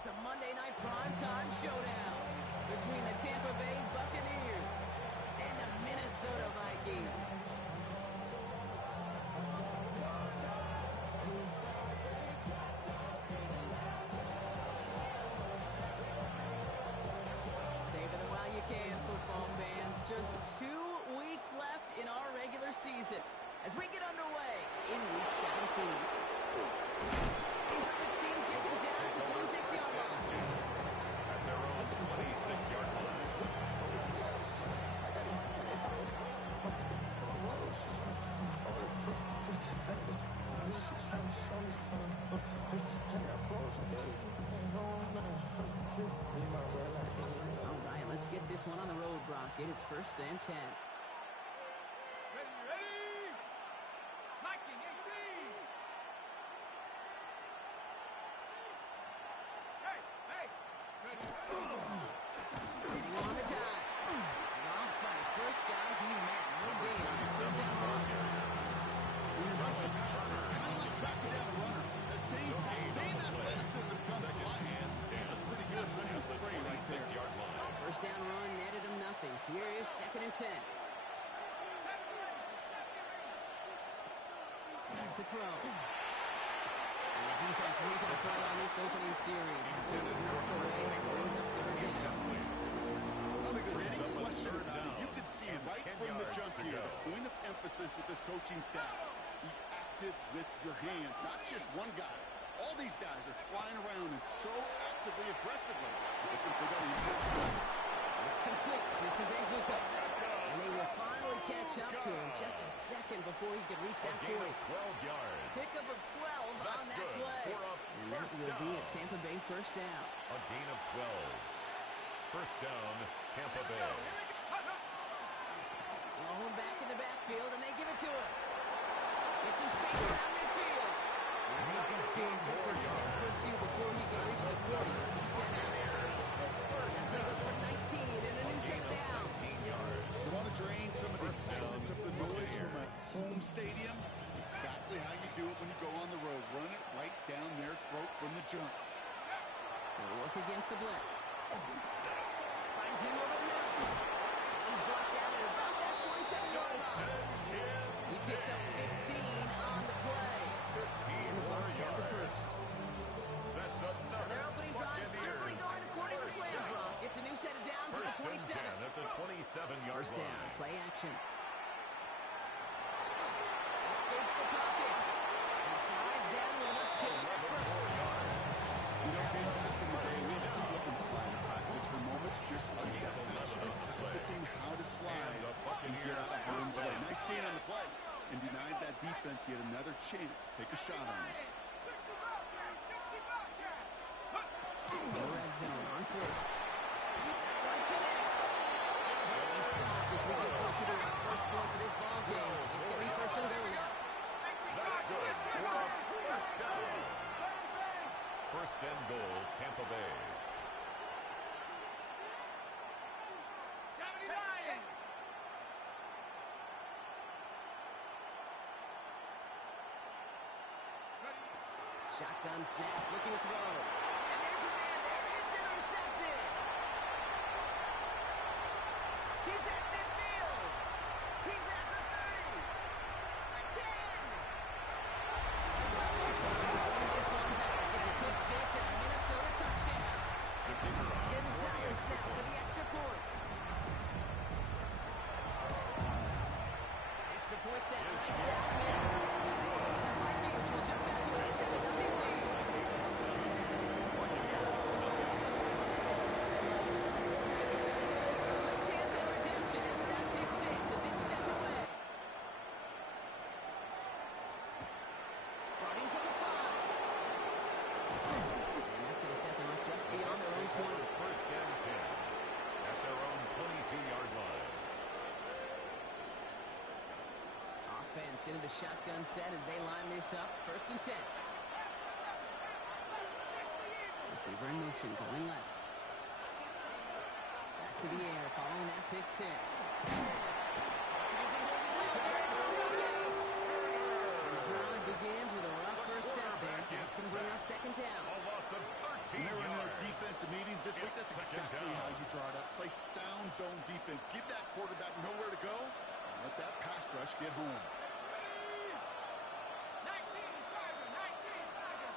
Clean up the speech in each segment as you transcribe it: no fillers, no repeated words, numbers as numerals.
it's a Monday night primetime showdown between the Tampa Bay Buccaneers and the Minnesota Vikings. Savor them while you can, football fans. Just 2 weeks left in our regular season as we get underway in Week 17. Which team gets him down at the 26-yard line? At their own 26-yard line. All right, let's get this one on the road, Brock. It is 1st and 10. Ready? Viking 18! Hey! Ready? Sitting on the dive. Dropped by the first guy he met. No gain on his 1st down run. It's kind of like tracking down a runner. That same athleticism comes to life. Pretty good running his play right there. 6-yard line. 1st down run netted him nothing. Here is 2nd and 10. To throw. And the defense making a play on this opening series. It's knocked away and brings up 3rd down. I don't think there's any question about it. You can see right from the jump here, the point of emphasis with this coaching staff. Be active with your hands, not just one guy. All these guys are flying around and so actively, aggressively looking for their important. It's complete. This is Nguka. And they will finally catch up to him just a second before he could reach that 40. 12 yards. Pickup of 12 on that play. And that will be a Tampa Bay 1st down. A gain of 12. 1st down, Tampa Bay. Thrown back in the backfield, and they give it to him. Get some space around midfield. And they've got to him just a step or two before he can reach the 40 as he's sent out. That play goes for 19 and a new set of downs. You want to drain some of the excitement, some of the noise from a home stadium? It's exactly how you do it when you go on the road. Run it right down their throat from the jump. They'll work against the blitz. Finds him over the middle. And he's brought down at about that 27-yard line. He picks up 15 on the play. 15 And the Bucs have the yards. 1st. That's another. Their opening drive certainly going according to plan, Brock. It's a new set of downs at the 27. At the 27-yard 1st line. down, play action. Escapes the pocket. He slides down with enough to pick up that 1st. You know, back in the day, we had a slip and slide practice for moments just like that. Actually practicing how to slide and get out of harm's way. Nice gain on the play. And denied that defense yet another chance to take a shot on it. 60 back, The red zone on 1st. One connects. And he stopped as we get closer to our 1st points of this ball game. It's going to be 1st and goal now. That's good. For a 1st down. 1st and goal, Tampa Bay. 79! Shotgun snap, looking to throw. And there's a man there. It's intercepted. He's at midfield. He's at the 30. The 10. Taking this one back. It's a pick 6 and a Minnesota touchdown. The kicker on Gonzalez now for the extra point. Extra point set right down the middle. And the Vikings will jump out to a 7-0 lead. Quick chance at redemption after that pick 6 as it's sent away. Starting from the 5. And that's going to set them up just beyond their own 20. 1st and 10. At their own 22-yard line. Offense into the shotgun set as they line this up. 1st and 10. Receiver in motion, going left. Back to the air, following that pick 6. And the drive begins with a rough first step there. That's going to bring up 2nd down. A loss of 13 And they're in their defensive meetings this week, that's exactly how you draw it up. Play sound zone defense. Give that quarterback nowhere to go. And let that pass rush get home. 19, Tiger, 19, Tiger.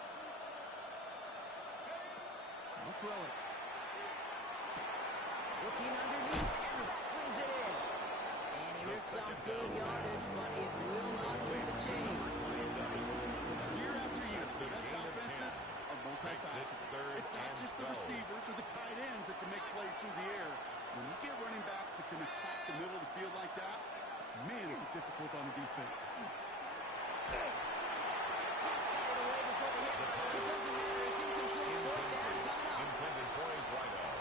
I'll throw it. Looking underneath, and the back brings it in. And he rips off good yardage, but it will not move the chains. Year after year, the best offenses are multifaceted. It's not just the receivers or the tight ends that can make plays through the air. When you get running backs that can attack the middle of the field like that, man, is it difficult on the defense. Just got it away before the hit. It doesn't matter. It's incomplete. Fourth down coming up. Intended plays right out.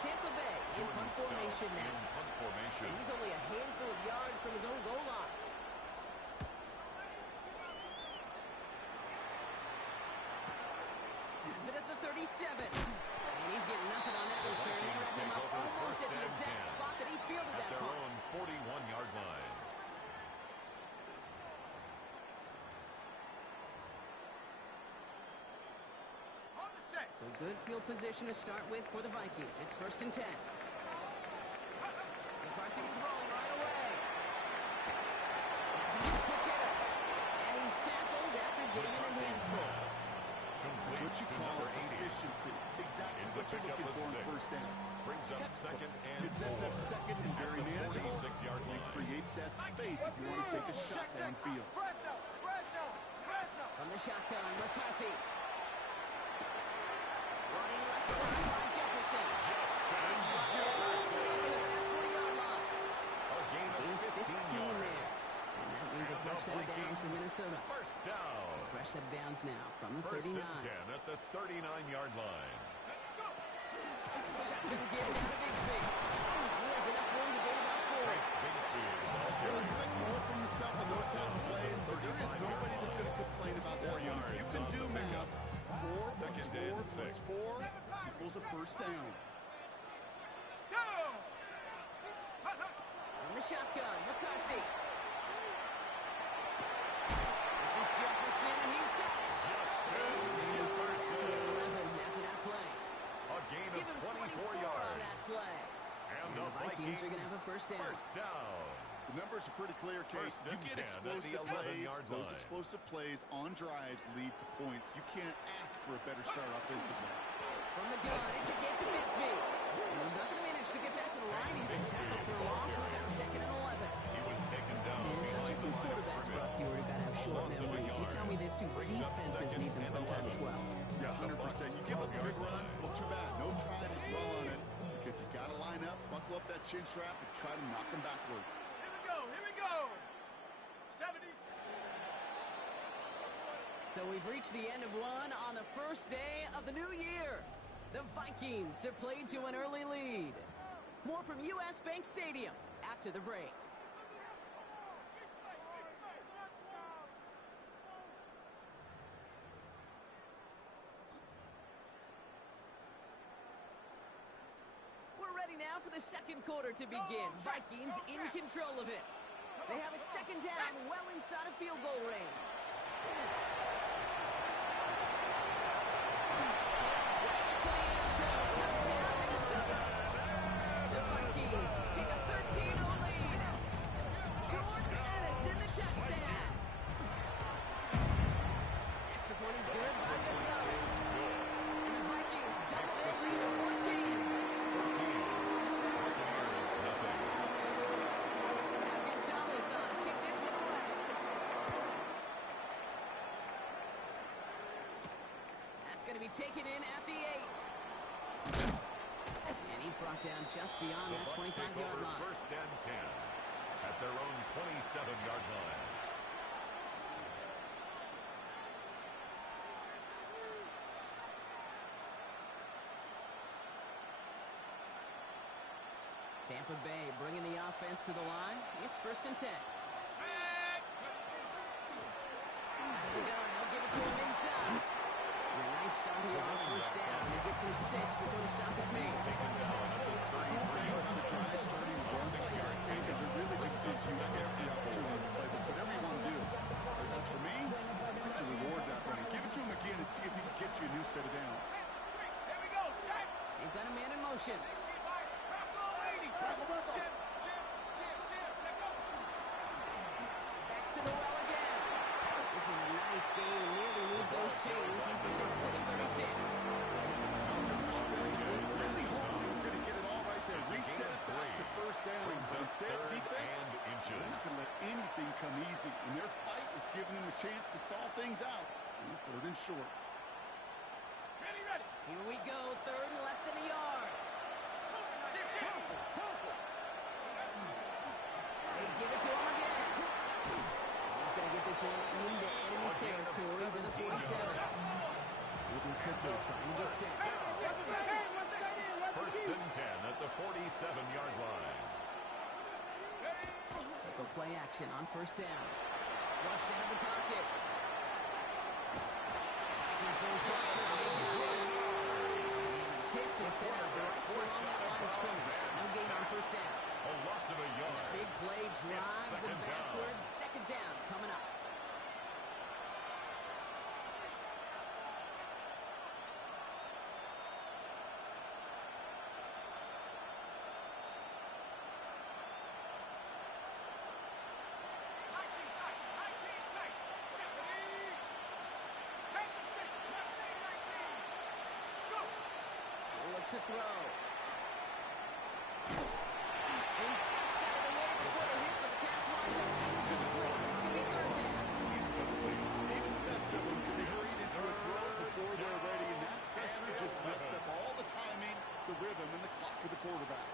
Tampa Bay in punt formation now. In punt formation. He's only a handful of yards from his own goal line. Has it at the 37. And he's getting nothing on that return. They wrapped him up almost at the exact spot that he fielded that At their punt. own 41-yard line. On the set. So good field position to start with for the Vikings. It's 1st and 10. McCarthy throwing right away. That's a good pitch hitter. And he's tackled after getting in a handful. That's what you call efficiency. Exactly It's a what you're pickup looking of for in 6. first down. Brings up second and It sets up 4. second and very At the manageable. 46-yard It line. creates that space if you want to take a shot downfield. Fresno, Fresno, Fresno. From the shotgun, McCarthy. Running left side by Jefferson. And he's brought down over the 40-yard line. A gain of Gain 15 15 there. yards. And that means a fresh set of downs for Minnesota. First down. Fresh set of downs now from the First 39. and 10 at the 39-yard line. Shotgun give down to Bigsby. And he has enough room to gain about 4. Bigsby is all He'll carried. expect more from himself in those type of plays, but there is nobody that's going to complain about that. You can do math. 4 Second and 6. 4 equals a first down. Go. From the shotgun, McCarthy. This is Jefferson, and he's got it. And he's set at 11 after that play. A gain Give him of 24 on yards. that play. And the Vikings are going to have a first down. First down. The numbers are pretty clear, Case. First You and get 10 at the explosive plays. 11-yard Those line. explosive plays on drives lead to points. You can't ask for a better start offensively. From the gun, it's a get to Bigsby. And he's not going to manage to get back to the line even. Tackled for a loss. We've got 2nd and 11. He was taken down. And such behind as some the line of quarterbacks, Buck, scrimmage. you already got to have short Loss of a memories. You yard. tell me this too. Brings up Defenses second need them and sometimes as 11. well. Yeah, 100%. You give up a big run, well, too bad. No time to dwell on it because you got to line up, buckle up that chin strap, and try to knock them backwards. Here we go. 70. So we've reached the end of one on the first day of the new year. The Vikings are played to an early lead. More from U.S. Bank Stadium after the break. We're ready now for the second quarter to begin. Vikings in control of it. They have it 2nd down, well inside of field goal range. The Vikings take a 13-0 lead. Jordan Addison, the touchdown. Extra point is good by Gonzalez. And the Vikings double their lead to 14. Buccaneers, nothing. Gonzalez on to kick this one away. That's going to be taken in at the 8. And he's brought down just beyond The that Bucs take 25-yard over line. first and 10 at their own 27-yard line. Tampa Bay bringing the offense to the line. It's 1st and 10. Out of the gun, they'll give it to him inside. And a nice start here on first down. They get some 6 before the stop is made. Taken down at the 33. The drive starting one yard because it really just gives you every opportunity to play whatever you want to do. But as for me, I'd like to reward that run. Give it to him again and see if he can get you a new set of downs. Here we go. Set. motion. Back to the well again. This is a nice game. Nearly moves those chains. He's going to get up to the 36. Really hoped he was going to get it all right there. Reset it back to first down. But instead, defense, they're not going to let anything come easy. And their fight was giving them a chance to stall things out. And third and short. Ready. Here we go. Third and less than a yard. They give it to him again. He's going to get this one into enemy territory to the 47. Moving quickly, trying to get set. First and 10 at the 47-yard line. Go play action on first down. Flushed out of the pocket. Vikings bring pressure. And they got him. And he's hit and set out right along that line of scrimmage. No gain on first down. A loss of a yard. Big play drives them backwards. Second down coming up. Look to throw. And just got it away before the hit, but the pass winds up incomplete. It's going to be third down. Even the best of them can be hurried into a throw before they're ready, and that pressure just messed up all the timing, the rhythm, and the clock of the quarterback.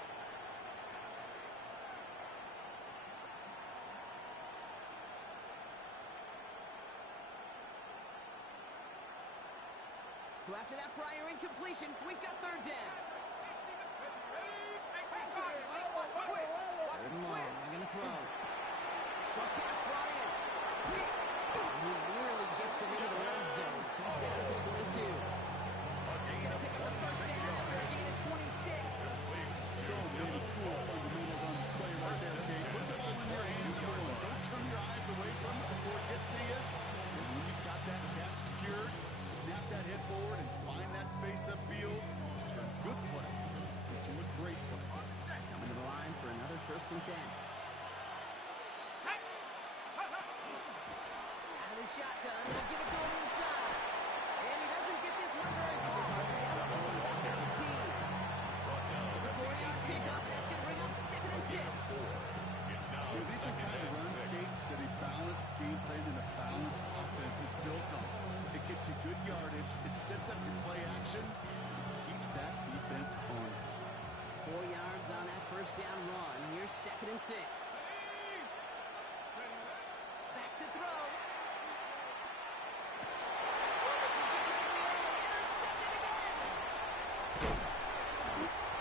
So after that prior incompletion, we've got third down. Third and long. They're going to throw. Short pass brought in. He nearly gets them into the red zone. He's down at the 22. That's going to pick up the first down after a gain of 26. So many cool fundamentals on display right there, Kate. Put the ball in your hands and go. Don't turn your eyes away from it before it gets to you. And when you've got that catch secured, snap that head forward and find that space upfield. Turn good play into a great play. Coming to the line for another first and 10. Out of the shotgun, they'll give it to him inside. And he doesn't get this one very far. Only about 18. It's a 4-yard pickup, and that's going to bring up second and 6. These are kind of runs, Kate, that a balanced game plan and a balanced offense is built on. It gets you good yardage, it sets up your play action, and keeps that defense honest. 4 yards on that first down run. Here's second and 6. Back to throw. This is getting ready to be intercepted again.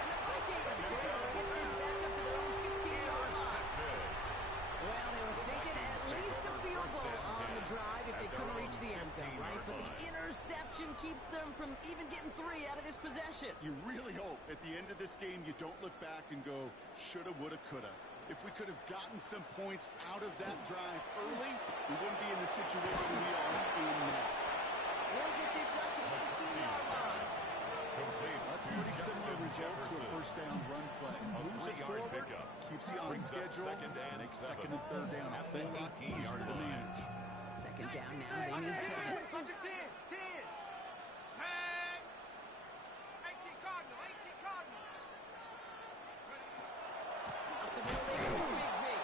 And the Vikings are able to get this back up to their own 15-yard line. Well, they were thinking at least a field goal on the drive if they couldn't reach the end zone, right? But the interception keeps them from even getting 3 out of this possession. You really hope at the end of this game you don't look back and go, shoulda, woulda, coulda. If we could have gotten some points out of that drive early, we wouldn't be in the situation we are in now. We'll get this up to the 18-yard line. That's a pretty similar result to a first down run play. Moves it forward, keeps you on schedule, makes second and third down a whole lot easier to manage. Second down now, they need 7. 10. Tag. 18 Cardinal. Up the middle, they go for Bigsby.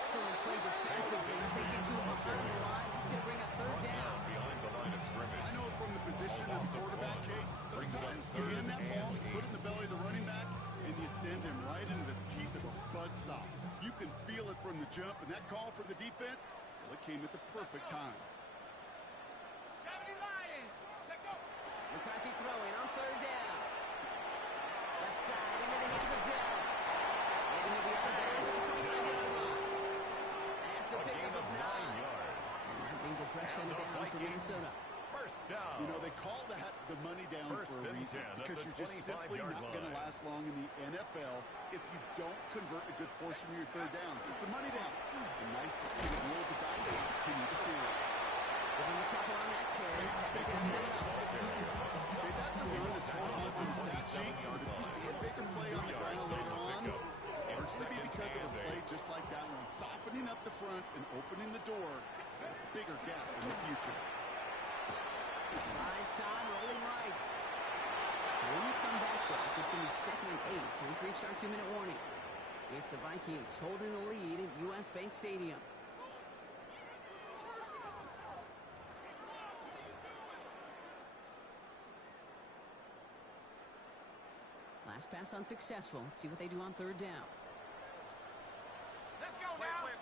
Excellent play defensively as they get to him behind the line. It's going to bring up third down. Behind the line of scrimmage. I know from the position of the quarterback, Kate, sometimes you hand that ball, put it in the belly of the running back, and you send him right into the teeth of a buzzsaw. You can feel it from the jump, and that call from the defense, well, it came at the perfect time. 70 Lions. Check go. McCarthy throwing on third down. Left side into the hands of Dell. And he'll be out of bounds at the 25-yard line. That's a pickup of 9. And that means a fresh set of downs for Minnesota. First down. You know, they call that the money down First for a and reason 10 at because the you're just simply not 25-yard going to line. last long in the NFL if you don't convert a good portion of your third downs. It's a money down. And nice to see them roll the dice and continue the series. Giving the couple on that carry. Second down. Okay, that's a run that's hold on from the stat sheet, but if you see it bigger play on the ground later on. Partially because of a play just like that one, softening up the front and opening the door for a bigger gap in the future. Buys time, rolling right. So when we come back, Brock, it's going to be 2nd and 8. So we've reached our 2-minute warning. It's the Vikings holding the lead at U.S. Bank Stadium. Last pass unsuccessful. Let's see what they do on 3rd down. Let's go now. Play.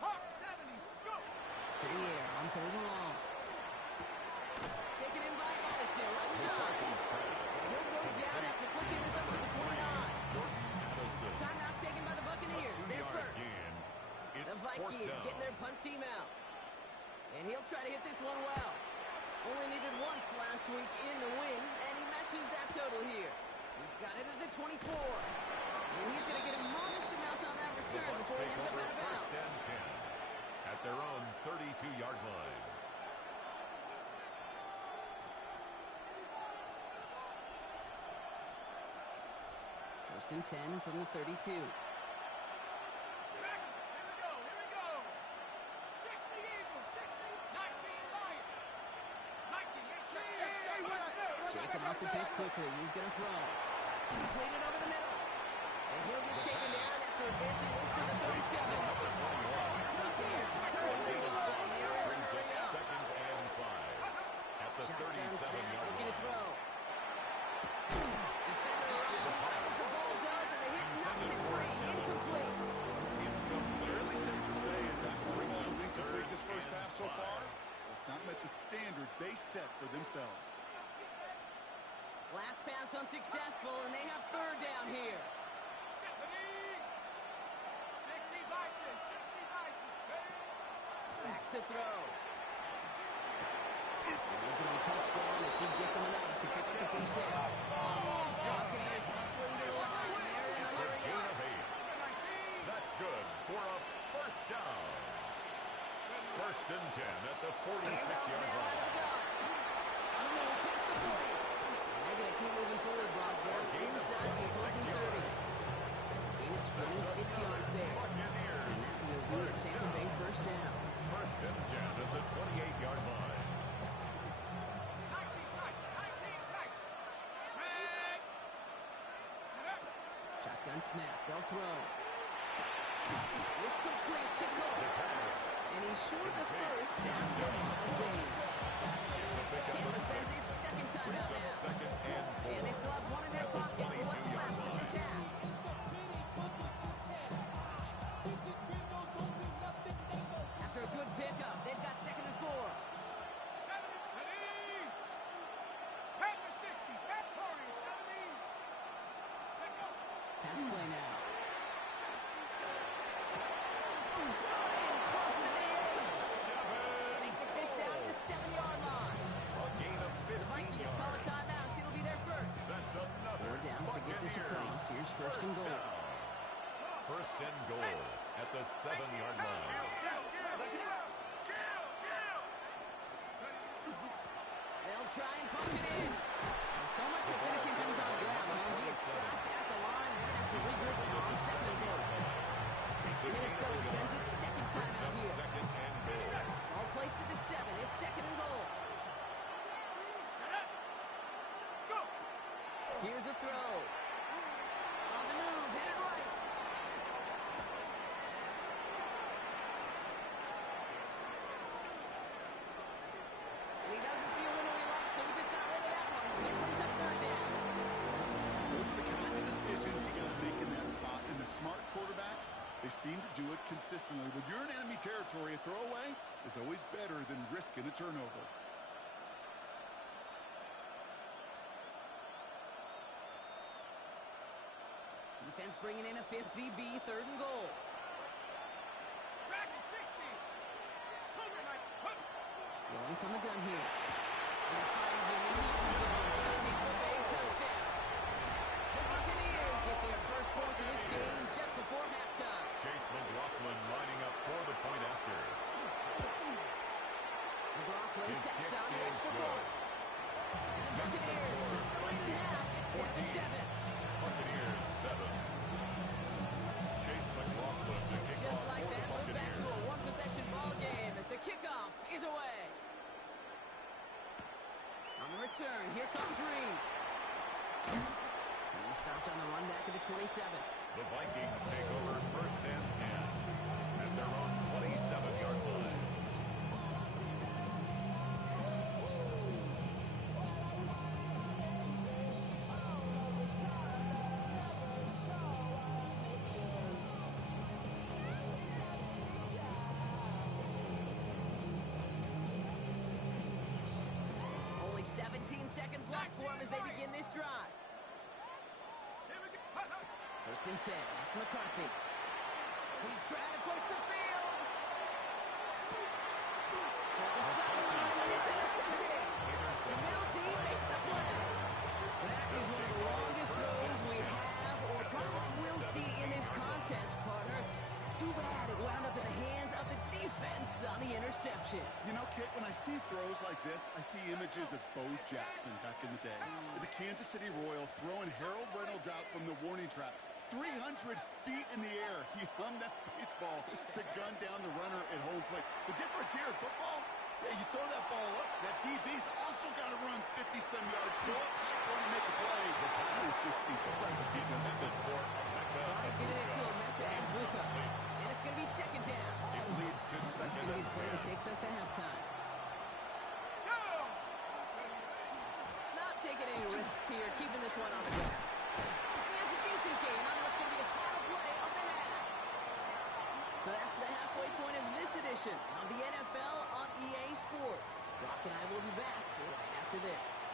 Hawk 70. Go. To the air on 3rd and long. Taken in by Addison, left side. He'll go down after pushing this up to the 29. Timeout taken by the Buccaneers. They're first. The Vikings getting their punt team out. And he'll try to hit this one well. Only needed once last week in the win, and he matches that total here. He's got it at the 24. And he's going to get a modest amount on that return before he ends up out of bounds. 1st and 10 at their own 32-yard line. First and 10 from the 32. Here we go. 60 Eagles, 60, 19 Lions. Viking, 18. Jacob off the pick quickly. He's going to throw. Completed over the middle. And he'll get taken down after advancing this to the 37. Buccaneers hustling the line. They're in the hurry up. 2nd and 5 at the Shotgun snap, 37-yard looking to line. throw. Defender arrives right as the ball does, and the hit knocks it free. Incomplete. Really safe to say is that ball is incomplete this first half so far. It's not met the standard they set for themselves. Last pass unsuccessful, and they have 3rd down here. 60 Bison. Back to throw. And he's going to be touchdown as he gets him enough to pick up the first hit. Buccaneers hustling to the line, and they're in the It's a hurry gain up. of 8. That's good for a 1st down. 1st and 10 at the 46-yard line. On the move, past the 40. And they're going to keep moving forward, Brock, down inside the opposing 30. Gain of 26 yards there. And that will be a Tampa Bay 1st down. 1st and 10 at the 28-yard line. 19 tight. Shotgun snap, they'll throw. Is complete to Cole. And he's short the first after 5 days. Tampa spends its 2nd time out now. 2nd and 4. And they still have one in their pocket for what's left of this half. After a good pickup, they've got 2nd and 4. 70. Head to 60. Head 40. 70. Take go. Pass play now. And close to the 8. They get this down to the 7-yard line. A gain of The 15 Vikings yards. call a timeout. It'll be their first. That's another 4 downs to get this across. Here's 1st and goal. 1st and goal at the 7-yard line. They'll try and punch it in. So much for finishing things on the ground. He is stopped at the line. They're going to have to regroup now on 2nd and goal. Minnesota spends its 2nd time out here. 2nd and goal. Ball placed at the 7. It's 2nd and goal. Go. Here's a throw. On the move, headed right. And he doesn't see a window he likes, so he just got rid of that one. It brings up 3rd down. Those are the kind of decisions you got to make in that spot. And the smart quarterbacks, they seem to do it consistently. When you're in enemy territory, a throwaway is always better than risking a turnover. Defense bringing in a 50B, 3rd and goal. Dragon 60. Cougar Mike. Hook. Rolling from the gun here. And he finds him in the end zone for the Tampa Bay touchdown. The Buccaneers get their first points of this game just before halftime. Chase McLaughlin lining up for the point after. McLaughlin His sets kick on the is extra good. point. And the Buccaneers cut the lead in half. It's down to 7. return. Here comes Reed. He stopped on the run back at the 27. The Vikings take over 1st and 10 at their own 27-yard line. Only 17 seconds left for him as they begin this drive. Here we go. 1st and 10. It's McCarthy. He's trying to push the field. For the sideline, and it's intercepted. The middle team makes the play. That is one of the longest throws we have or probably will see in this contest, partner. It's too bad it wound up in the hands of the defense on the interception. You know, Kit, when I see throws like this, I see images of Bo Jackson back in the day. As a Kansas City Royal throwing Harold Reynolds out from the warning trap. 300 feet in the air, he hummed that baseball to gun down the runner at home plate. The difference here in football, yeah, you throw that ball up, that DB's also got to run 50-some yards, go up high point and make a play. That is just incredible defensive football. Get it to Emeka and Buka. And it's going to be 2nd down. It leads to This is 2nd going to be and the play that 10. takes us to halftime. Go! Not taking any risks here, keeping this one on the ground. And he has a decent gain on what's going to be the final play of the half. So that's the halfway point of this edition of the NFL on EA Sports. Brock and I will be back right after this.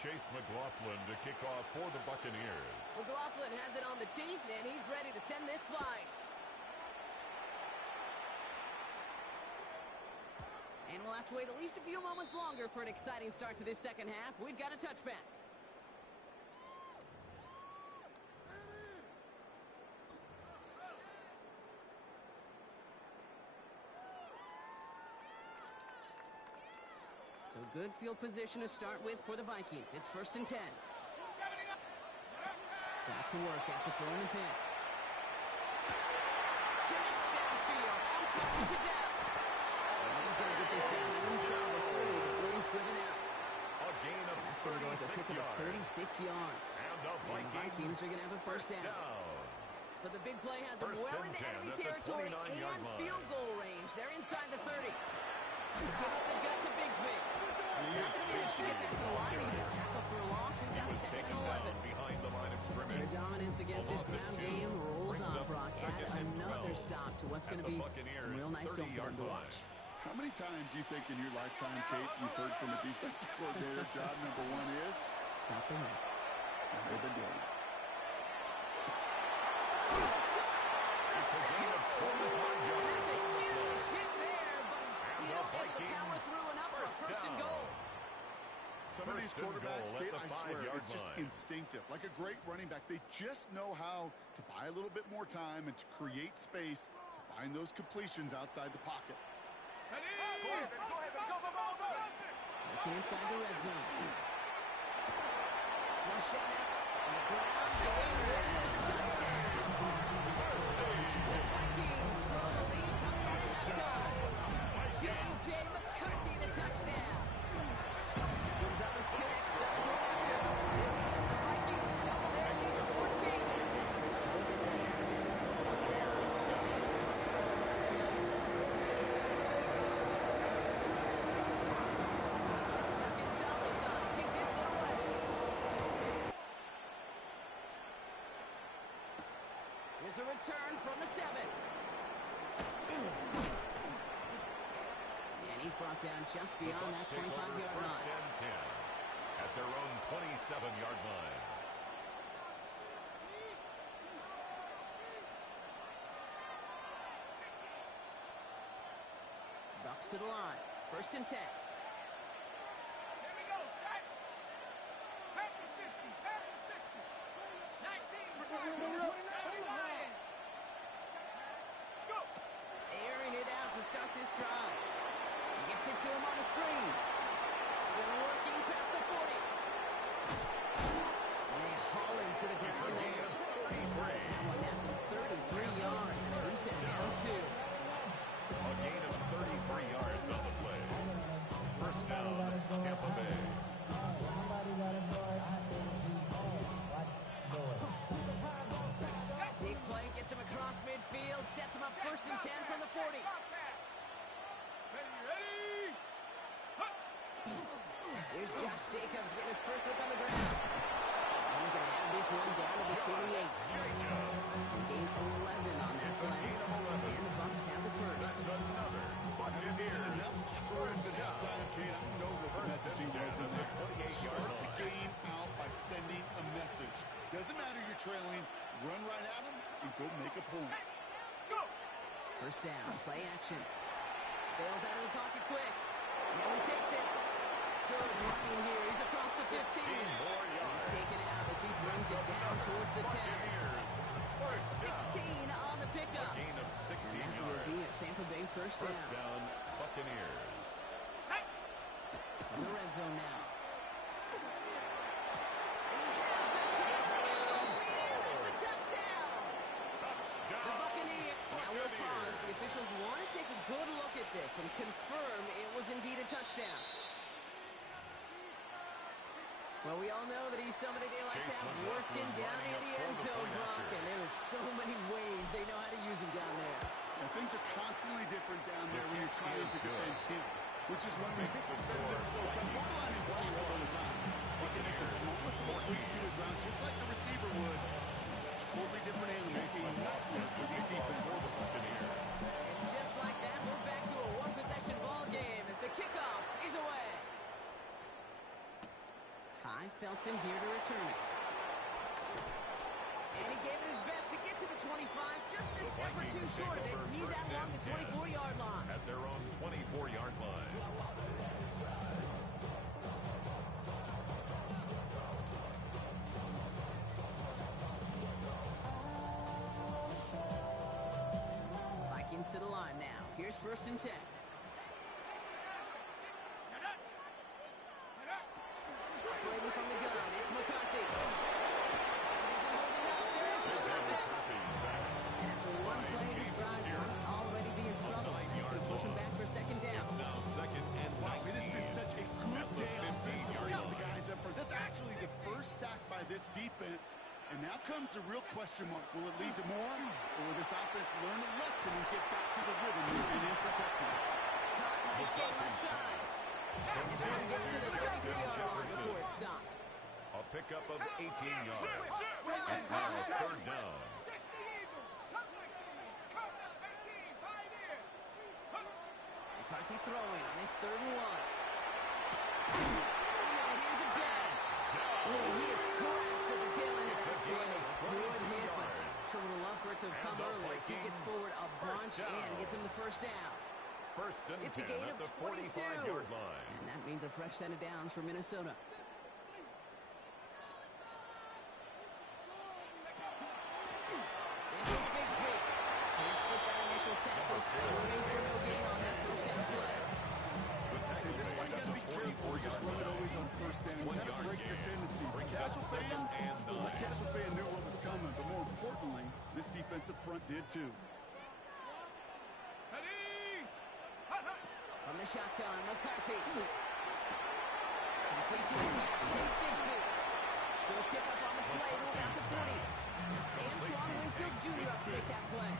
Chase McLaughlin to kick off for the Buccaneers. McLaughlin has it on the tee, and he's ready to send this flying. And we'll have to wait at least a few moments longer for an exciting start to this second half. We've got a touchback. So good field position to start with for the Vikings. It's 1st and 10. Back to work after throwing the pick. Connects downfield. On target to down. And he's going to get this down inside the 30 before he's driven out. A gain of That's going to go as a pickup of 36 yards. And the Vikings are going to have a first down. So the big play has them 1st well and into 10 enemy at the territory 29-yard and line. field goal range. They're inside the 30. Give up the gut to Bigsby. Not going to manage to get back to the line either. Tackle for a loss. We've got 2nd and 11. Behind the line of scrimmage. Their dominance against this ground game rolls on, Brock. Add another 12 stop to what's going to be some real nice film for them to watch. How many times do you think in your lifetime, Kate, you've heard from a defensive coordinator, job number 1 is? Stop the run. And they've been doing it. That's a huge hit there, but he's still able to power through enough for a 1st and goal. Some of these 1st and quarterbacks, goal at Kate, the I swear, 5-yard it's just line. instinctive. Like a great running back, they just know how to buy a little bit more time and to create space to find those completions outside the pocket. Looking inside the red zone. Flush out on the ground. Gain for the touchdown. The Vikings grow the lead coming out of halftime. J.J. McCarthy the touchdown. Gonzalez connects right after. And the Vikings double their lead to 14. Gonzalez on to kick this one away. Here's a return from the 7. And he's brought down just The beyond Bucs that take over 25-yard 1st line. and 10 at their own 27-yard line. Bucks to the line. 1st and 10. Here we go, set. Back to 60, back to 60. 19, 20, 29. Go. Airing it out to start this drive. Gets it to him on the screen. Still working past the 40. And they haul him to the ground there. That one naps him 33 yards, and a new set of downs, too. A gain of 33 yards on the play. First down, Tampa Bay. Big play gets him across midfield, sets him up 1st and 10 from the 40. Ready? Here's Josh Jacobs getting his first look on the ground. He's going to have this one down to the 28. Gain 11 on that play. And the Bucs have the first. That's another Buccaneers. Words at halftime, Kate. I know what the messaging was in there. Start the game out by sending a message. Doesn't matter you're trailing. Run right at them and go make a point. Go! First down, play action. Bails out of the pocket quick. Now he takes it. Good running here. He's across the 15. He's taken out as he brings it down towards the 10. 16 on the pickup. Gain of 16 And that will yards. be a Tampa Bay first down. First down, Buccaneers. In the red zone now. And he has the catch. It's a touchdown. Touchdown. The Buccaneers. Now we'll pause. The officials want to take a good look at this and confirm it was indeed a touchdown. Well, we all know that he's somebody they like to have working down in the end zone, Brock, and there is so many ways they know how to use him down there. And things are constantly different down there when you're trying to defend him, which is what makes defending him so tough. Borderline impossible at times. He can make the smallest little tweaks to his route, just like a receiver would. It's a totally different animal, a nightmare for these defenses. And just like that, we're back to a one-possession ball game as the kickoff is away. Ty Felton here to return it. And he gave it his best to get to the 25, just a step or two short of it. He's out along the 24-yard line. At their own 24-yard line. Vikings to the line now. Here's 1st and 10. Operating from the gun, it's McCarthy. He's holding up there. And after one play, this drive might already be in trouble. It's going to push him back for 2nd down. It's now 2nd and 19. Wow, it has been such a good day offensively for the guys up front. That's actually the first sack by this defense. And now comes the real question mark. Will it lead to more? Or will this offense learn a lesson and get back to the rhythm and in protecting? Caught nice game left side. And this one gets to the 33-yard line before it's stopped. A pickup of 18 yards. It's now 3rd down. 60 Eagles. Come 19. Come 18. Five in. McCarthy throwing on his 3rd and 1. Into the hands of Dad. Oh, he is cracked to the tail end of that play. Good hit, but sure would have loved for it to have come earlier. He gets forward a bunch and gets him the 1st down. 1st and It's a 10 gain at of the 22. 45-yard line. And that means a fresh set of downs for Minnesota. This is Bigsby. Can't slip that initial tackle. Stops made for no gain on that 1st down play. Okay, this one you got to be careful. Just run it always on 1st down. You got to break your tendencies. The casual fan knew what was coming, but more importantly, this defensive front did too. Ready? From the shotgun, McCarthy. Complete to his back. Take Bigsby. She'll pick up on the play to about the 40. It's Antoine Winfield Jr. up to make that play.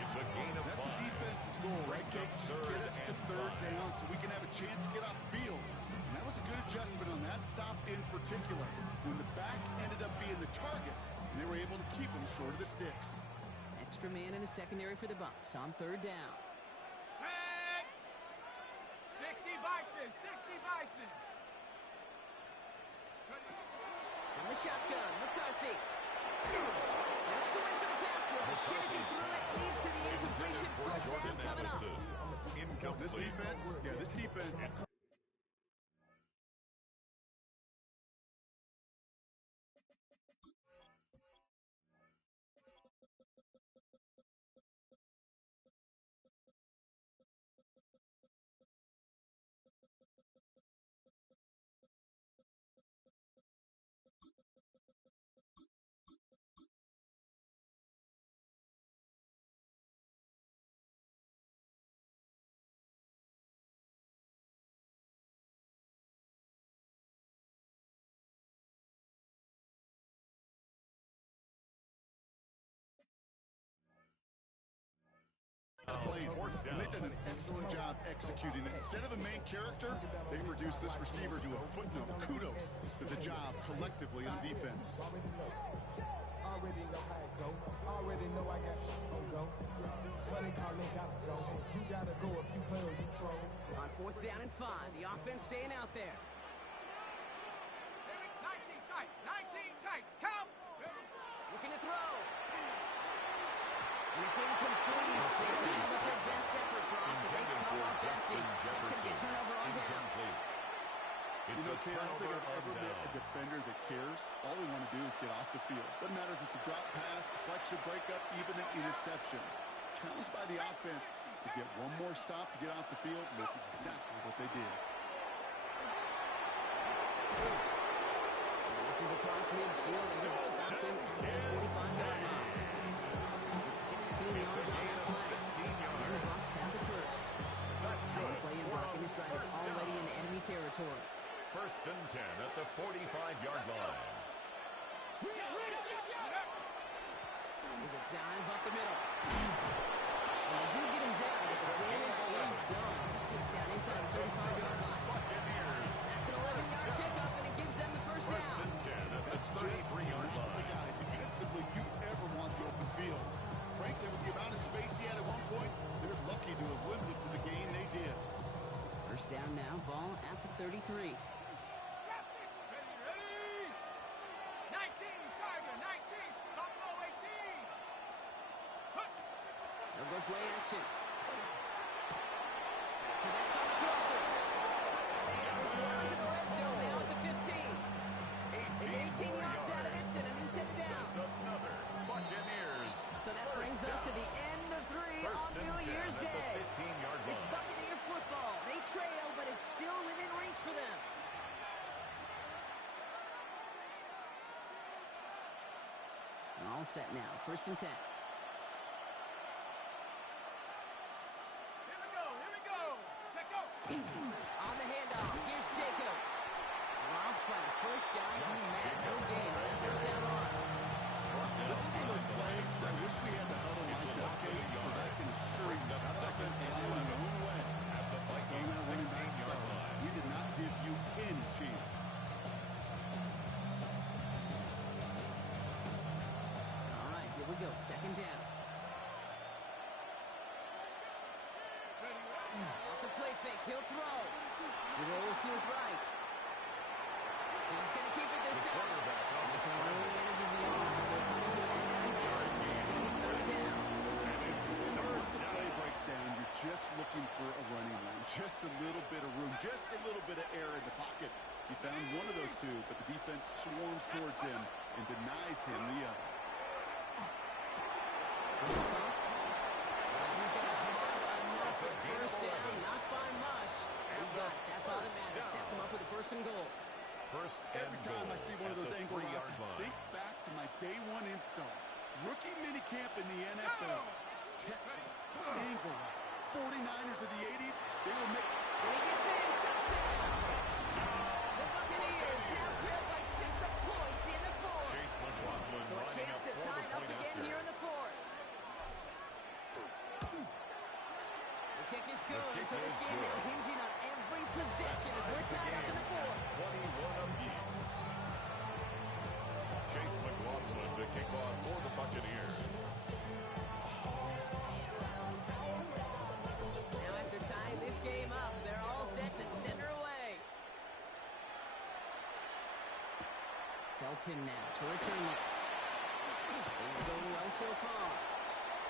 It's a gain of That's a 5. defense's goal, right, Jake? Just get us to 3rd down so we can have a chance to get off the field. And that was a good adjustment on that stop in particular. When the back ended up being the target, they were able to keep him short of the sticks. Extra man in the secondary for the Bucs on 3rd down. Set. 60 Bison. 60 Bison. From the shotgun, McCarthy. And that's a win for the pass rush. Shit as he threw it leads to the incompletion. 4th down coming up. Incomplete. This defense excellent job executing it. Instead of a main character, they've reduced this receiver to a footnote. Kudos to the job collectively on defense. Already know how it go. Already know I got to go. Money calling, gotta go. You gotta go if you play or you troll. On 4th down and 5, the offense staying out there. 19 tight, 19 tight. Count. Looking to throw. And it's incomplete. They didn't look their best effort, Brock, but they come up empty. That's going to be a turnover on down. You know, Kate, I don't think I've ever met a defender that cares. All they want to do is get off the field. Doesn't matter if it's a drop pass, deflection, breakup, even an interception. Challenged by the offense to get one more stop to get off the field, and that's exactly what they did. And this is across midfield. They're going to stop him at the 45-yard line. It's 16 yards on that play. And the Bucs have the first. One play in blocking this drive is already in enemy territory. 1st and 10 at the 45-yard line. There's a dive up the middle. And they do get him down, but the damage is done. This gets down inside the 35-yard line. That's an 11-yard pickup, and it gives them the first down. 1st and 10 at the 33-yard line. Defensively, you ever want the open field. Frankly, with the amount of space he had at one point, they're lucky to have limited to the game they did. First down now, ball at the 33. 19, Tiger, 19, Buffalo 18. They'll go play action. Connects on the crosser. And they have this one into the red zone now at the 15. They get 18 yards out of it and a new set of downs. Another Buccaneers. So that brings us to the end of 3 on New Year's Day. 15-yard It's line. Buccaneer football. They trail, but it's still within reach for them. All set now. 1st and 10. Here we go. Check go. On the handoff, here's Jacobs. Dropped by the first guy he met. No gain on that first down run. This is one of those plays that I wish we had the huddle lined up, Kate, because I can assure you that offensive line in their own way. At the Viking 16-yard line. We did not give you any chance. All right, here we go. 2nd down. Off the play fake, he'll throw. He rolls to his right. He's going to keep it this time. This one really manages the arm before coming to an end out of bounds. It's going to be 3rd down. Once a play breaks down, you're just looking for a running lane. Just a little bit of room, just a little bit of air in the pocket. He found one of those two, but the defense swarms towards him and denies him the other. He's going to have enough for first down, not by much. He got it. That's all that matters. Sets him up with a 1st and goal. Every time I see one of those angle routes, I think back to my day 1 install. Rookie minicamp in the NFL. Texas, angle route. 49ers of the 80s, they will make... And he gets in, touchdown! The Buccaneers now trail by just a point in the 4th. So a chance to tie it up again here in the 4th. The kick is good, so this game now hinging on every possession as we're tied up in the 4th. 21 apiece. Chase McLaughlin to kick off for the Buccaneers. Now after tying this game up, they're all set to center away. Felton now to return this. Things going well so far.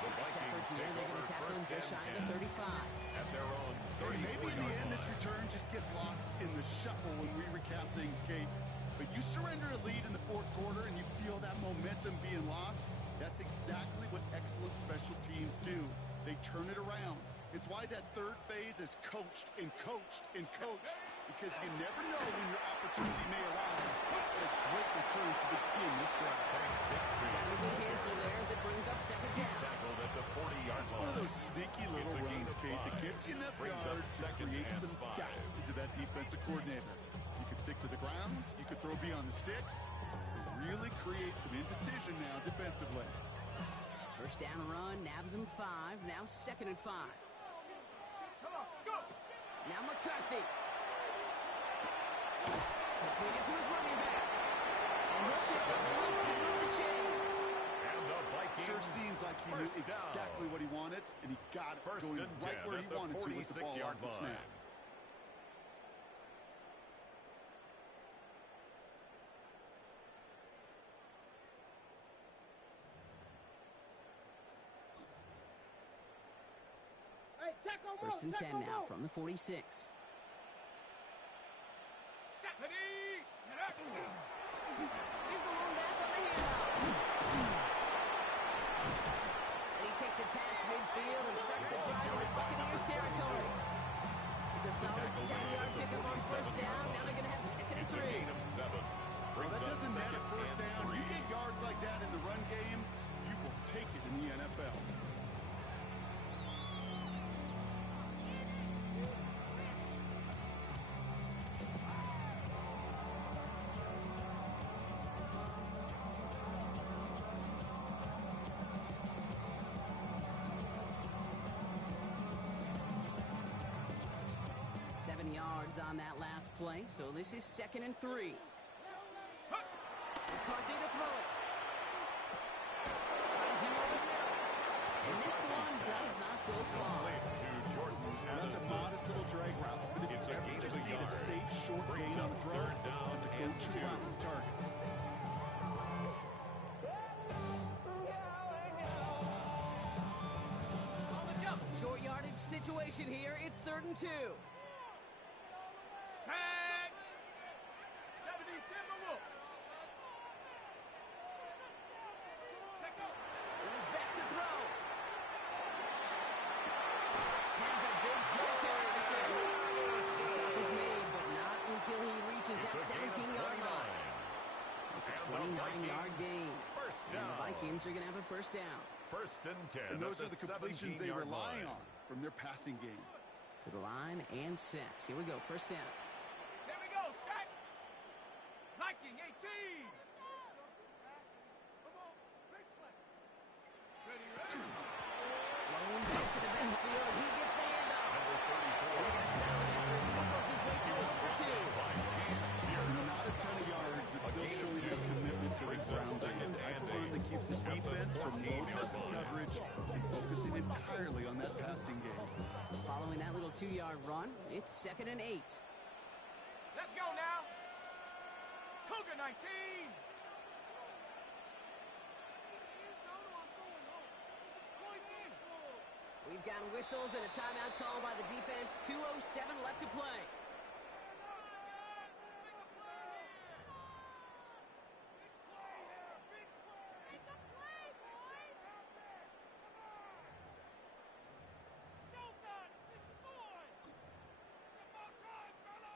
Nice effort here. They're going to tackle him just shy of the 35. At their own 34 Maybe in the end, this return just gets lost in the shuffle when we recap things, Kate. But you surrender a lead in the 4th quarter and you feel that momentum being lost. That's exactly what excellent special teams do. They turn it around. It's why that 3rd phase is coached and coached and coached, because you never know when your opportunity may arise. What a great return to begin this drive. Got a good handful there as it brings up 2nd down. Tackled at the 40-yard It's one of those sneaky little runs, Kate, that gets you enough yards to create some doubt into that defensive coordinator. You can stick to the ground, you can throw beyond the sticks, and really create some indecision now defensively. First down run, nabs him 5, now 2nd and 5. Come McCarthy. Completed to his running back. And he'll pick up enough to move the chains. And the Vikings. Sure seems like he knew First down. exactly what he wanted, and he got it First going and right 10 where at he the wanted to with the ball 46-yard off the line. snap. Hey, check on First and 10 now from the 46. Ready. Here's the lone back on the handoff. And he takes it past midfield and starts the drive into Buccaneers territory. It's a solid 7-yard pickup on first down. Now they're going to have second and It's a 3. gain of 7. Well, Brings that up doesn't matter second first and down. 3. You get yards like that in the run game, you will take it in the NFL. Yards on that last play, so this is second and 3. McCarthy to throw it. And this one does not go far. Complete to Jordan That's a Addison. modest little drag route, but if It's you a ever gain of just a need a yard. safe, short Brings gain on up the throw, third down it's a and go-to 2. route to target. Short yardage situation here. It's third and 2. Set. 70 Timberwolves. Check out. It is back to throw. Has a big trajectory to say. The stop is made, but not until he reaches It's that a gain of 17-yard 29. line. It's a And the 29-yard gain. First And the down. Vikings are going to have a first down. First and 10 And those at are the completions they 17-yard rely line. on from their passing game. To the line and set. Here we go. First down. Here we go. Set. Viking 18. Ready. Lone back to the backfield, and he gets the handoff. Number 34. They're going to stop it after he wiggles his way forward for 2. By James Pierce. Not a ton of yards, but still showing their commitment to the ground game. Type of run that keeps the defense from loading up the coverage and focusing entirely on that passing game. Following that little 2-yard run, it's second and 8. Let's go now. Cougar 19. We've got whistles and a timeout call by the defense. 2:07 left to play.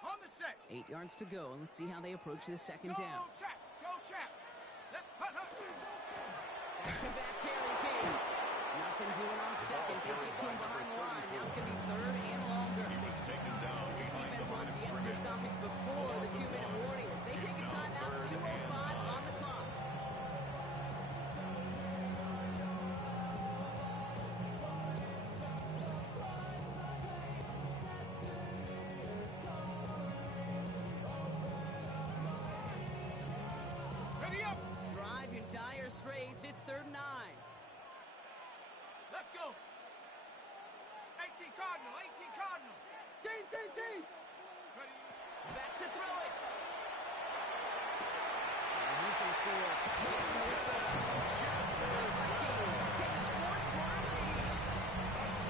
On the set. 8 yards to go. Let's see how they approach this second down. Go check. Go check. Left. Hut. Back-to-back carries here. Nothing doing on second. They get to him behind the line. Now it's going to be third and longer. He was taken down This behind defense the line wants of the extra scrimmage. stoppage before the 2-minute warning as they take a timeout. 2:05 on the clock. Ready up. Drive your dire straights. It's third and 9. Let's go. 18 Cardinal. 18 Cardinal. Ready. Back to throw it. And he's going to score a touchdown. Minnesota. The Vikings take a fourth-quarter lead.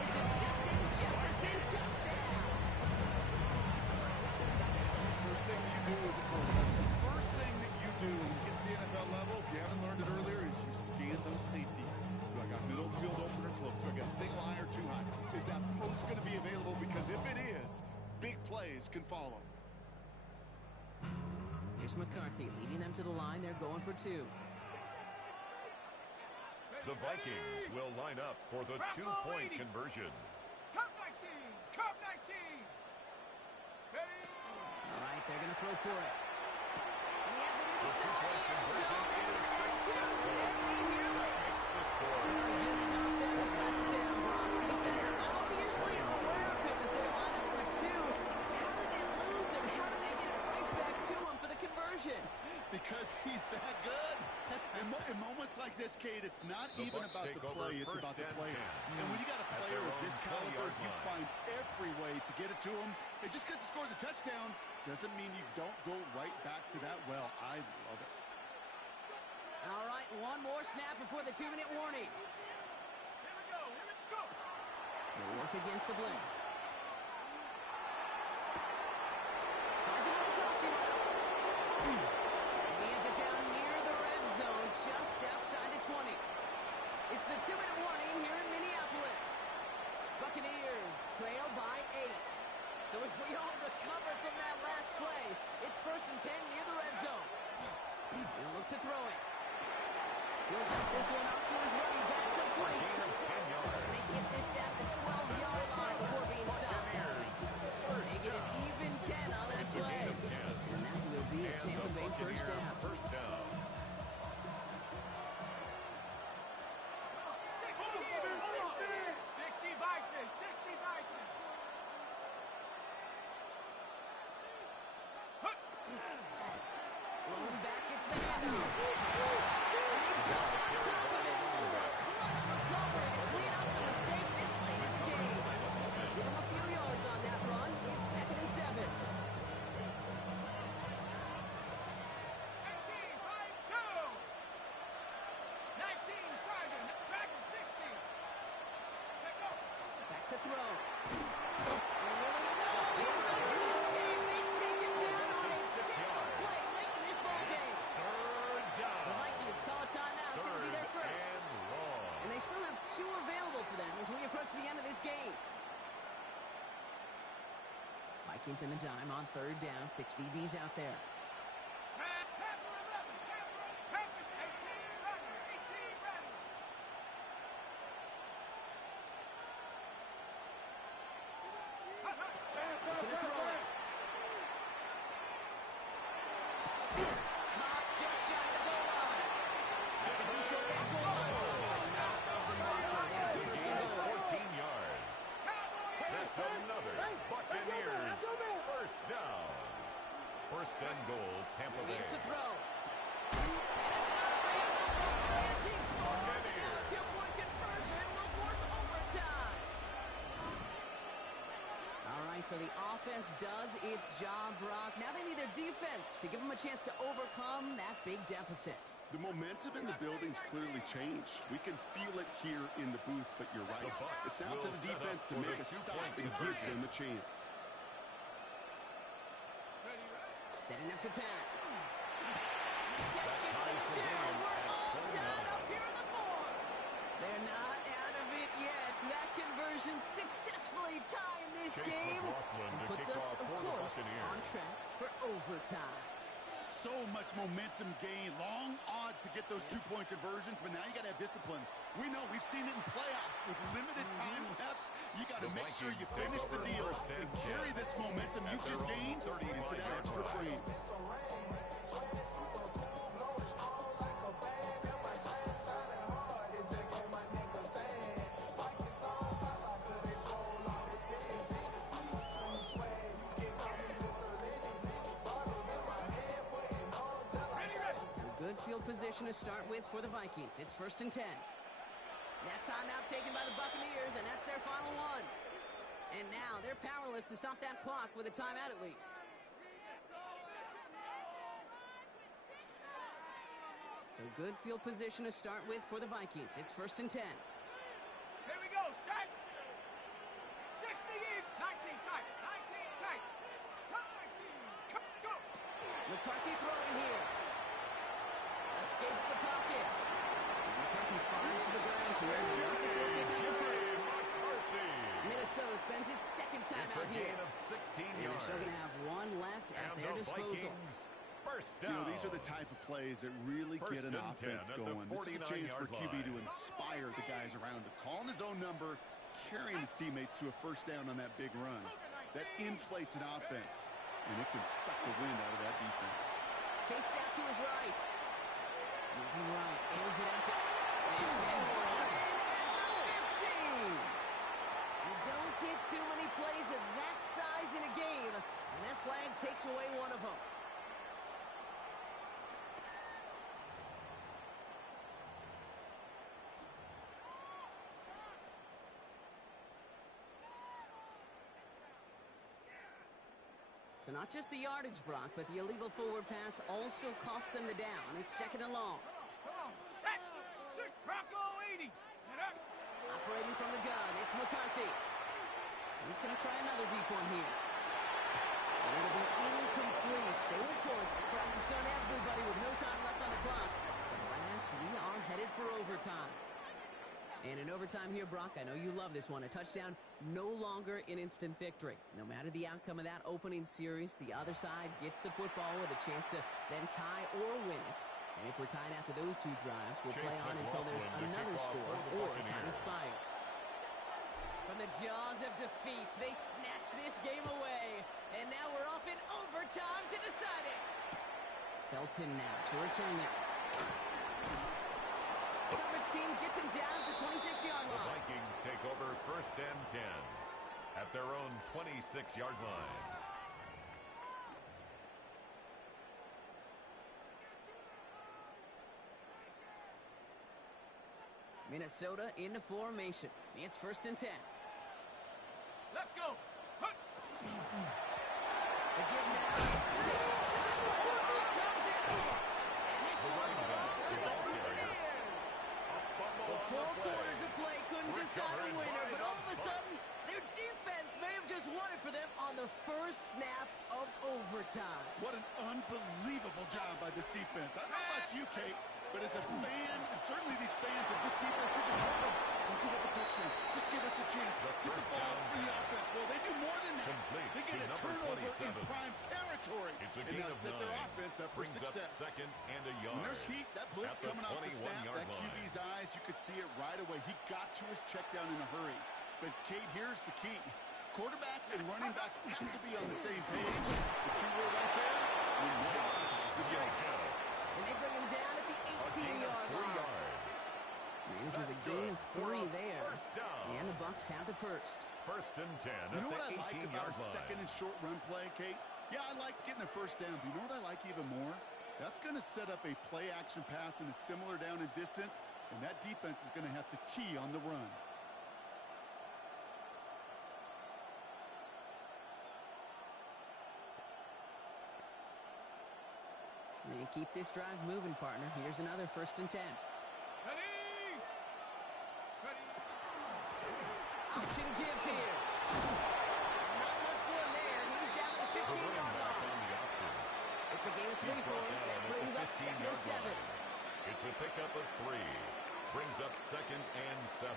It's a Justin Jefferson touchdown. First thing you do as a quarterback, the first thing that you do when you get to the NFL level, if you haven't learned it earlier, is you scan those safeties. Do I got middle field open or close? Do I got single high or too high? Is that post going to be available? Because if it is, big plays can follow. Here's McCarthy leading them to the line. They're going for 2. The Vikings will line up for the 2-point conversion. Cup 19. Cup 19. Ready. All right, they're going to throw for it. And he has it The inside. 2-point conversion is successful. Makes the score. Just comes in a touchdown. Brock defense obviously aware of him as they line up for 2. like this, Kate, it's not The even Bucs about take the play, over it's about the first and player. 10. And when you got a At player their of this own caliber, 20-yard you line. find every way to get it to him. And just because he scored the touchdown doesn't mean you don't go right back to that well. I love it. All right, one more snap before the 2-minute warning. Here we go. Here we go. They work against the blitz. Finds him on the crossing route. And he has it down near the red zone, just outside the 20. It's the 2-minute warning here in Minneapolis. Buccaneers trail by 8. So as we all recover from that last play, it's 1st and 10 near the red zone. He'll look to throw it. He'll dump this one up to his running back, complete. Gain of 10 yards. They get this down to the 12-yard line before being stopped. They get an even 10 on that play. And that will be a Tampa Bay first down. First down. 60 Bison. 60 Bison. Rolling back, it's the handoff. And they jump on top of it. Clutch recovery to clean up the mistake this late in the game. Give them a few yards on that run. It's 2nd and 7. 18, 5, go. 19, Dragon, 60. Check go. Back to throw. And really, no, he's making a mistake. They take it down on a big play late in this ball game. Third The down. Vikings call a timeout. It'll be their Third first. and long. And they still have 2 available for them as we approach the end of this game. Vikings in the dime on 3rd down. 6 DBs out there. Panther 11. Panther 18, Rattler. 18, Rattler. Looking to throw it. Caught just shy of the goal line. He's at that goal line. Knocked off the mark. And it's first and goal. 14 yards. That's another Buccaneers first down. First and goal, Tampa Bay. Needs to throw. And it's not right in the hands. He scores. And now a 2-point conversion will force overtime. All right, so the offense does its job, Brock. Now they need their defense to give them a chance to overcome that big deficit. The momentum in the building's clearly changed. We can feel it here in the booth, but you're right. It's now to the defense to make a stop and give them a chance. Setting up to pass. And the catch gets them to 2. We're all tied up here in the 4th. They're not out of it yet. That conversion successfully tying this game and puts us, of course, on track for overtime. So much momentum gain, long odds to get those 2-point conversions, but now you got to have discipline. We know, we've seen it in playoffs with limited time left. You got to make sure you finish the deal and carry this momentum you've just gained into that extra frame. Good field position to start with for the Vikings. It's 1st and 10. That timeout taken by the Buccaneers, and that's their final one. And now they're powerless to stop that clock with a timeout at least. So good field position to start with for the Vikings. It's 1st and 10. Here we go, set. 60 in. 19 tight. 19 tight. Cut 19. Cut, go. McCarthy throwing here. Escapes the pocket. And McCarthy slides to the ground here. Minnesota spends its 2nd time It's out a here. gain of 16 And yards. they're still going to have 1 left at And their the disposal. Vikings first down. You know, these are the type of plays that really First get an and 10 offense at the going. This is a chance for 49-yard QB to line. inspire the guys around him. Calling his own number, carrying his teammates to a first down on that big run. That inflates an offense, and it can suck the wind out of that defense. Chased out to his right. Moving right. Airs it out to... This is one at the 15. You don't get too many plays of that size in a game, and that flag takes away one of them. So not just the yardage, Brock, but the illegal forward pass also cost them the down. It's second and long. Come on, set. 6, Bronco 80. Get up. Operating from the gun, it's McCarthy. He's going to try another deep one here. And it'll be incomplete. They went for it, trying to start everybody with no time left on the clock. But alas, we are headed for overtime. And in overtime here, Brock, I know you love this one. A touchdown, no longer an instant victory. No matter the outcome of that opening series, the other side gets the football with a chance to then tie or win it. And if we're tied after those two drives, we'll play on until there's another score or time expires. From the jaws of defeat, they snatch this game away. And now we're off in overtime to decide it. Felton now to return this. Coverage team gets him down at the 26-yard line. The Vikings take over 1st and 10 at their own 26-yard line. Minnesota into formation. It's 1st and 10. Let's go. Hunt. The give now. Comes in. And this one belongs to the Buccaneers. The 4 quarters of play couldn't decide a winner, but all of a sudden, their defense may have just won it for them on the first snap of overtime. What an unbelievable job by this defense. I don't know about you, Kate, but as a fan, and certainly these fans of this defense, you just hope them. Don't give up a touchdown. Just give us a chance. Get the ball for the offense. Well, they do more than that. Complete They get a to turnover number 27. in prime territory. It's a and gain they'll of set 9. their offense up for Brings success. up 2nd and a yard. When there's heat, that blitz At the coming off the snap, 21-yard that line. QB's eyes, you could see it right away. He got to his check down in a hurry. But, Kate, here's the key. Quarterback and running back have to be on the same page. The two were right there. And one is supposed to go. And they bring him down at the 18-yard line. Manages a gain of 3 there. And the Bucs have the first. 1st and 10 You know at what I the like 18-yard about a line. second and short run play, Kate? Yeah, I like getting a first down, but you know what I like even more? That's going to set up a play-action pass in a similar down and distance, and that defense is going to have to key on the run. And keep this drive moving, partner. Here's another 1st and 10. Ready. Ready. Option give here. Not much for him there. He's down at the 15-yard line. On the option. It's a gain of 3 for him. That brings up 2nd and 7. It's a pickup of 3. Brings up 2nd and 7.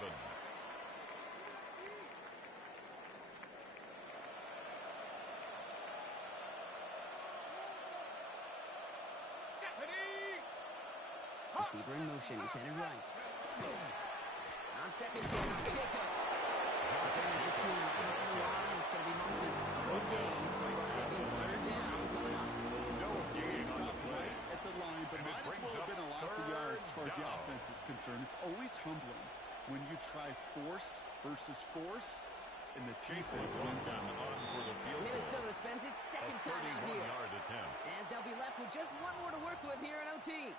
Ready. Receiver in motion. He's headed right. On 2nd down, Jacobs. Defender gets to him on the line. It's going to be marked as no gain. So Rodney gets 3rd down coming up. No gain on the Stopped play. right at the line, but And it might as brings well have up been a loss of 3rd yards as far as the down. offense is concerned. It's always humbling when you try force versus force, and the defense wins out. On for the field goal. Minnesota spends its 2nd time out here. 31-yard attempt. As they'll be left with just 1 more to work with here in OT.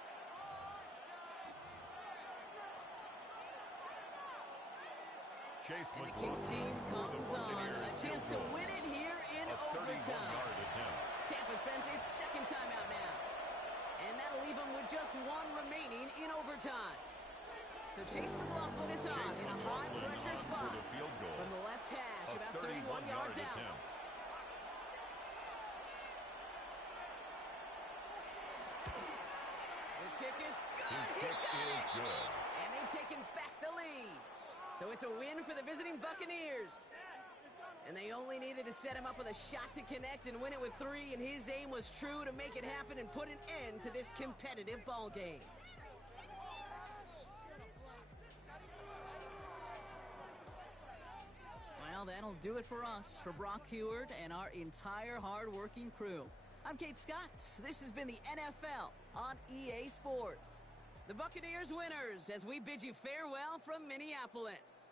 Chase And the McCoy kick team for the comes on. Buccaneers A chance to field goal. win it here in A overtime. 31-yard attempt. Tampa spends its 2nd time out now. And that'll leave them with just 1 remaining in overtime. So Chase McLaughlin is on Chase in a McLaughlin high-pressure on for spot the field goal. from the left hash, A about 31 yards 31-yard out. attempt. The kick is good. His He kick got is it. good. And they've taken back the lead. So it's a win for the visiting Buccaneers. And they only needed to set him up with a shot to connect and win it with 3, and his aim was true to make it happen and put an end to this competitive ball game. Well, that'll do it for us, for Brock Heward and our entire hard-working crew. I'm Kate Scott. This has been the NFL on EA Sports. The Buccaneers winners as we bid you farewell from Minneapolis.